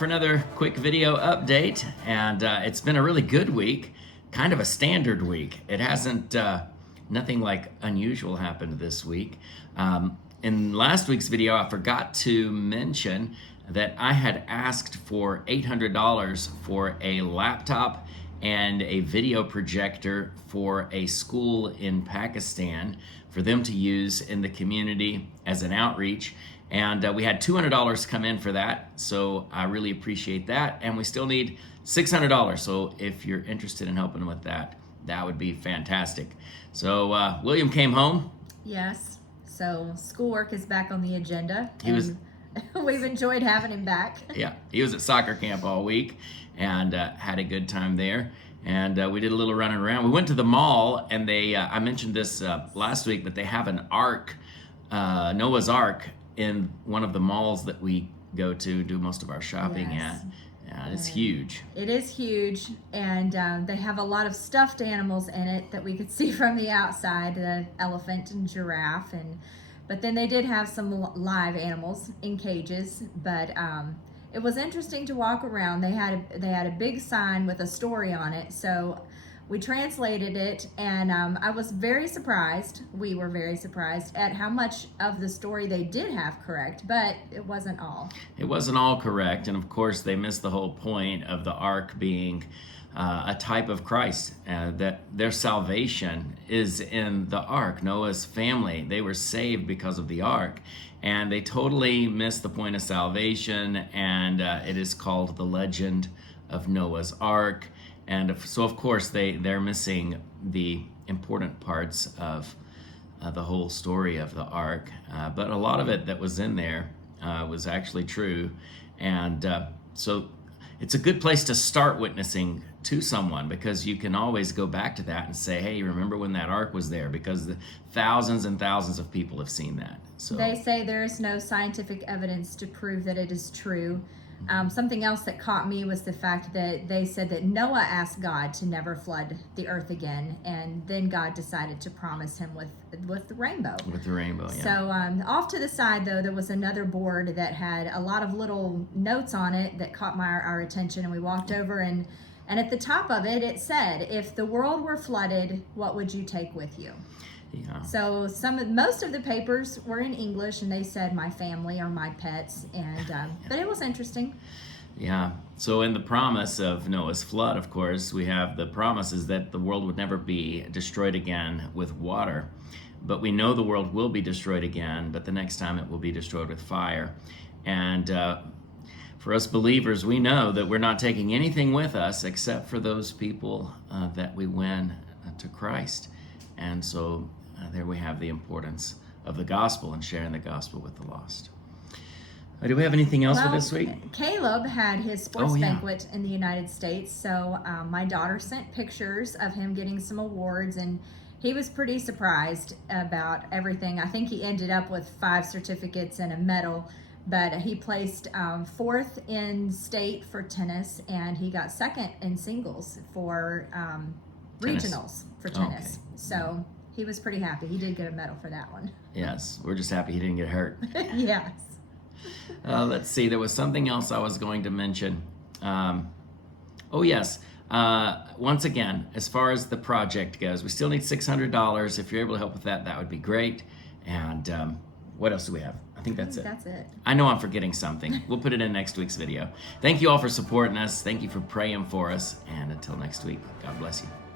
for another quick video update, and it's been a really good week, kind of a standard week. It hasn't, nothing like unusual happened this week. In last week's video, I forgot to mention that I had asked for $800 for a laptop and a video projector for a school in Pakistan for them to use in the community as an outreach. And we had $200 come in for that, so I really appreciate that. And we still need $600, so if you're interested in helping with that, that would be fantastic. So William came home. Yes, so schoolwork is back on the agenda. We've enjoyed having him back. Yeah, he was at soccer camp all week and had a good time there. And we did a little running around. We went to the mall, and they, I mentioned this last week, but they have an ark, Noah's Ark, in one of the malls that we go to do most of our shopping at. And it's huge. It is huge, and they have a lot of stuffed animals in it that we could see from the outside, the elephant and giraffe, but then they did have some live animals in cages. But it was interesting to walk around. They had a big sign with a story on it, so we translated it, and I was very surprised. We were very surprised at how much of the story they did have correct, but it wasn't all. It wasn't all correct, and of course they missed the whole point of the ark being a type of Christ, that their salvation is in the ark. Noah's family, they were saved because of the ark, and they totally missed the point of salvation, and it is called the legend of Noah's Ark. And so, of course, they're missing the important parts of the whole story of the ark. But a lot of it that was in there was actually true. And so it's a good place to start witnessing to someone, because you can always go back to that and say, hey, remember when that ark was there? Because thousands and thousands of people have seen that. So they say there is no scientific evidence to prove that it is true. Something else that caught me was the fact that they said that Noah asked God to never flood the earth again, and then God decided to promise him with the rainbow. With the rainbow, yeah. So off to the side, though, there was another board that had a lot of little notes on it that caught our attention, and we walked over, and at the top of it, it said, "If the world were flooded, what would you take with you?" Yeah. So most of the papers were in English, and they said my family or my pets, and but it was interesting. Yeah. So in the promise of Noah's flood, of course, we have the promises that the world would never be destroyed again with water. But we know the world will be destroyed again, but the next time it will be destroyed with fire. And for us believers, we know that we're not taking anything with us except for those people that we win to Christ. And so there we have the importance of the gospel and sharing the gospel with the lost. Do we have anything else for this week? Caleb had his sports banquet in the United States, so my daughter sent pictures of him getting some awards, and he was pretty surprised about everything. I think he ended up with 5 certificates and a medal, but he placed 4th in state for tennis, and he got 2nd in singles for regionals for tennis. Okay. So he was pretty happy. He did get a medal for that one. Yes, we're just happy he didn't get hurt. Yes. Let's see, there was something else I was going to mention. Oh yes, once again, as far as the project goes, we still need $600. If you're able to help with that, that would be great. And what else do we have? I think that's it. That's it. I know I'm forgetting something. We'll put it in next week's video. Thank you all for supporting us. Thank you for praying for us. And until next week, God bless you.